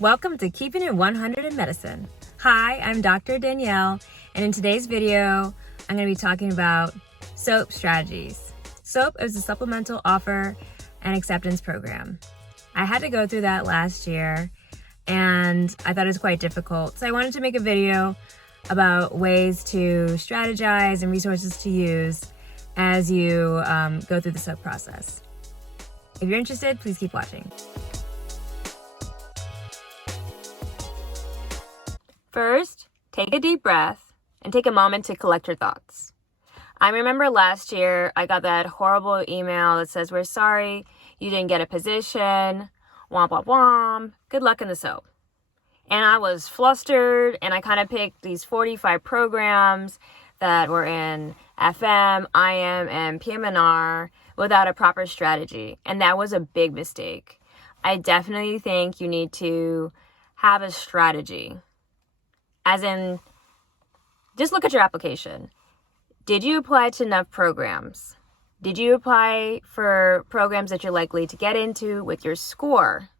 Welcome to Keeping It 100 in Medicine. Hi, I'm Dr. Danielle, and in today's video, I'm going to be talking about SOAP strategies. SOAP is a supplemental offer and acceptance program. I had to go through that last year, and I thought it was quite difficult. So I wanted to make a video about ways to strategize and resources to use as you go through the SOAP process. If you're interested, please keep watching. First, take a deep breath and take a moment to collect your thoughts. I remember last year I got that horrible email that says, "We're sorry you didn't get a position, womp womp womp, good luck in the SOAP." And I was flustered, and I kind of picked these 45 programs that were in FM, IM, and PM&R without a proper strategy. And that was a big mistake. I definitely think you need to have a strategy. As in, just look at your application. Did you apply to enough programs? Did you apply for programs that you're likely to get into with your score?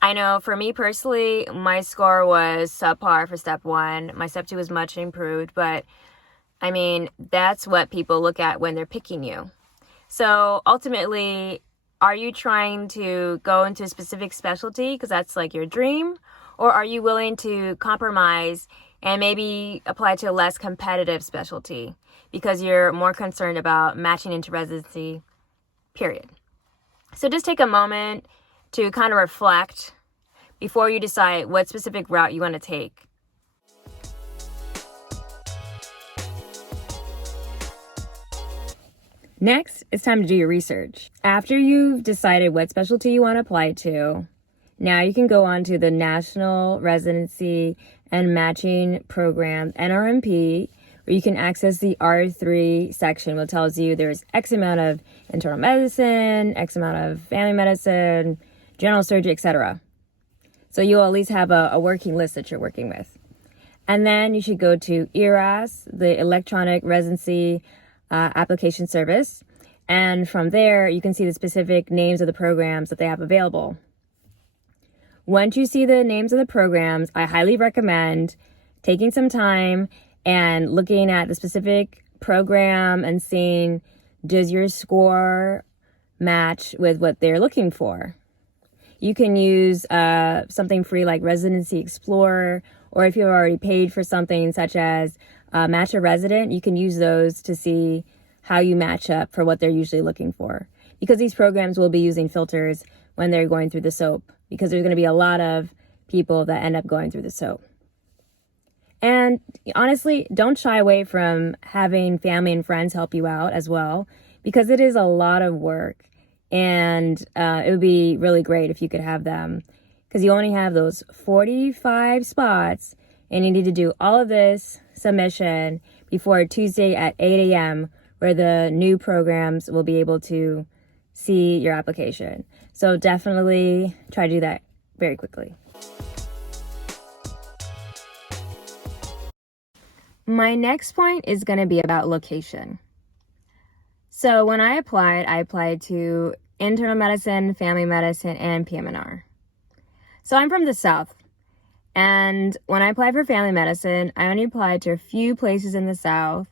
I know for me personally, my score was subpar for step 1. My step 2 was much improved, but I mean, that's what people look at when they're picking you. So ultimately, are you trying to go into a specific specialty because that's like your dream? Or are you willing to compromise and maybe apply to a less competitive specialty because you're more concerned about matching into residency, period. So just take a moment to kind of reflect before you decide what specific route you want to take. Next, it's time to do your research. After you've decided what specialty you want to apply to, now you can go on to the National Residency and Matching Program, NRMP, where you can access the R3 section, which tells you there's X amount of internal medicine, X amount of family medicine, general surgery, etc. So you'll at least have a working list that you're working with. And then you should go to ERAS, the Electronic Residency Application Service. And from there, you can see the specific names of the programs that they have available. Once you see the names of the programs, I highly recommend taking some time and looking at the specific program and seeing, does your score match with what they're looking for? You can use something free like Residency Explorer, or if you've already paid for something such as Match a Resident, you can use those to see how you match up for what they're usually looking for. Because these programs will be using filters when they're going through the SOAP, because there's going to be a lot of people that end up going through the SOAP. And honestly, don't shy away from having family and friends help you out as well, because it is a lot of work, and it would be really great if you could have them, because you only have those 45 spots, and you need to do all of this submission before Tuesday at 8 a.m., where the new programs will be able to see your application. So definitely try to do that very quickly. My next point is going to be about location. So when I applied to internal medicine, family medicine, and PM&R. So I'm from the South. And when I applied for family medicine, I only applied to a few places in the South.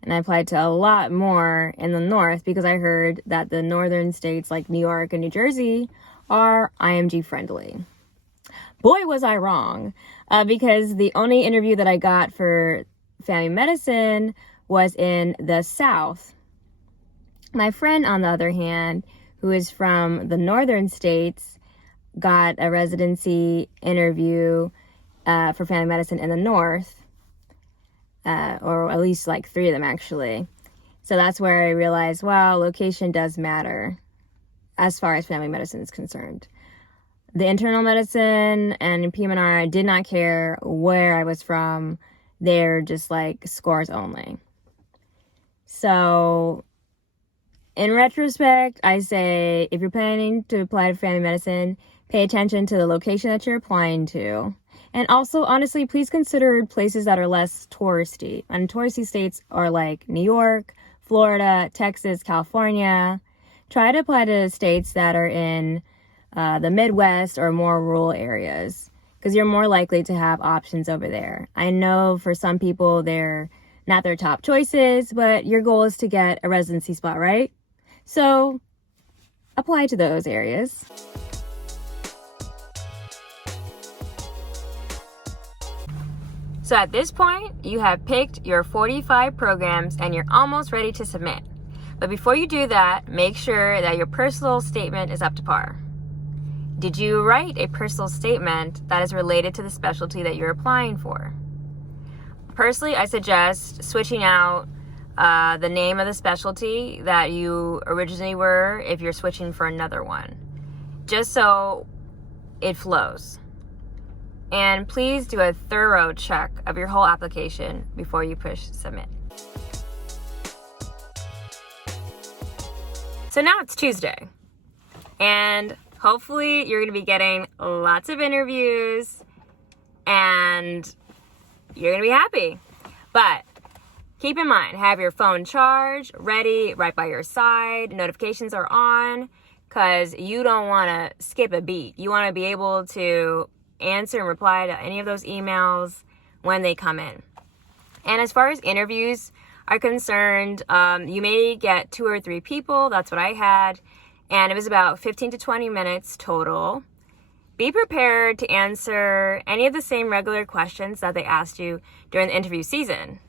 And I applied to a lot more in the North because I heard that the northern states like New York and New Jersey are IMG friendly. Boy, was I wrong, because the only interview that I got for family medicine was in the South. My friend, on the other hand, who is from the northern states, got a residency interview for family medicine in the North. Or at least like 3 of them actually. So that's where I realized, wow, location does matter as far as family medicine is concerned. The internal medicine and PM&R, I did not care where I was from. They're just like scores only. So in retrospect, I say if you're planning to apply to family medicine, pay attention to the location that you're applying to. And also, honestly, please consider places that are less touristy. And touristy states are like New York, Florida, Texas, California. Try to apply to states that are in the Midwest or more rural areas, because you're more likely to have options over there. I know for some people they're not their top choices, but your goal is to get a residency spot, right? So apply to those areas. So at this point, you have picked your 45 programs and you're almost ready to submit. But before you do that, make sure that your personal statement is up to par. Did you write a personal statement that is related to the specialty that you're applying for? Personally, I suggest switching out the name of the specialty that you originally were if you're switching for another one, just so it flows. And please do a thorough check of your whole application before you push submit. So now it's Tuesday, and hopefully you're going to be getting lots of interviews and you're going to be happy. But keep in mind, have your phone charged, ready, right by your side. Notifications are on, because you don't want to skip a beat. You want to be able to answer and reply to any of those emails when they come in. And as far as interviews are concerned, you may get 2 or 3 people. That's what I had. And it was about 15 to 20 minutes total. Be prepared to answer any of the same regular questions that they asked you during the interview season,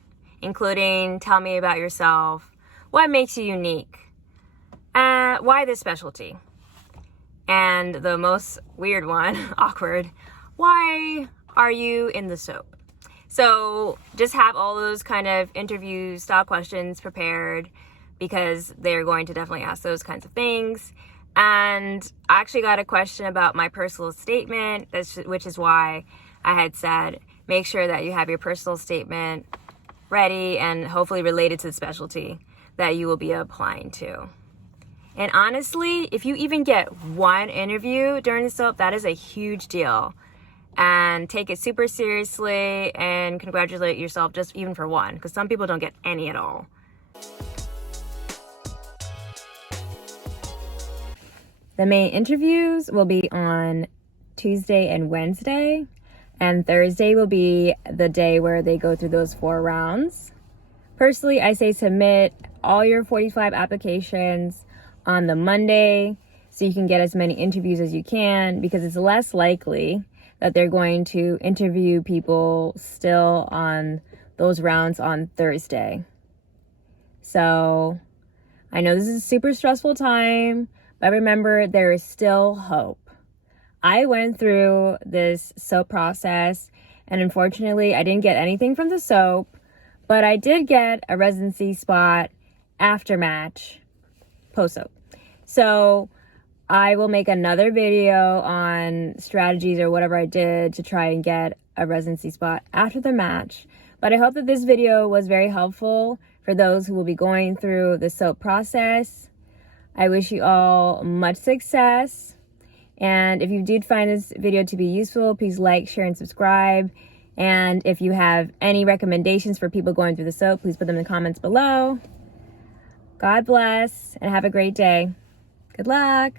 including tell me about yourself, what makes you unique, why this specialty, and the most weird one, awkward, why are you in the soap? So just have all those kind of interview style questions prepared, because they're going to definitely ask those kinds of things. And I actually got a question about my personal statement, which is why I had said make sure that you have your personal statement ready and hopefully related to the specialty that you will be applying to. And honestly, if you even get 1 interview during the soap, that is a huge deal. And take it super seriously and congratulate yourself just even for 1, because some people don't get any at all. The main interviews will be on Tuesday and Wednesday, and Thursday will be the day where they go through those 4 rounds. Personally, I say submit all your 45 applications on the Monday so you can get as many interviews as you can, because it's less likely that they're going to interview people still on those rounds on Thursday. So I know this is a super stressful time, but remember, there is still hope. I went through this soap process, and unfortunately, I didn't get anything from the soap, but I did get a residency spot after match, post-soap. So I will make another video on strategies or whatever I did to try and get a residency spot after the match. But I hope that this video was very helpful for those who will be going through the soap process. I wish you all much success. And if you did find this video to be useful, please like, share, and subscribe. And if you have any recommendations for people going through the soap, please put them in the comments below. God bless and have a great day. Good luck.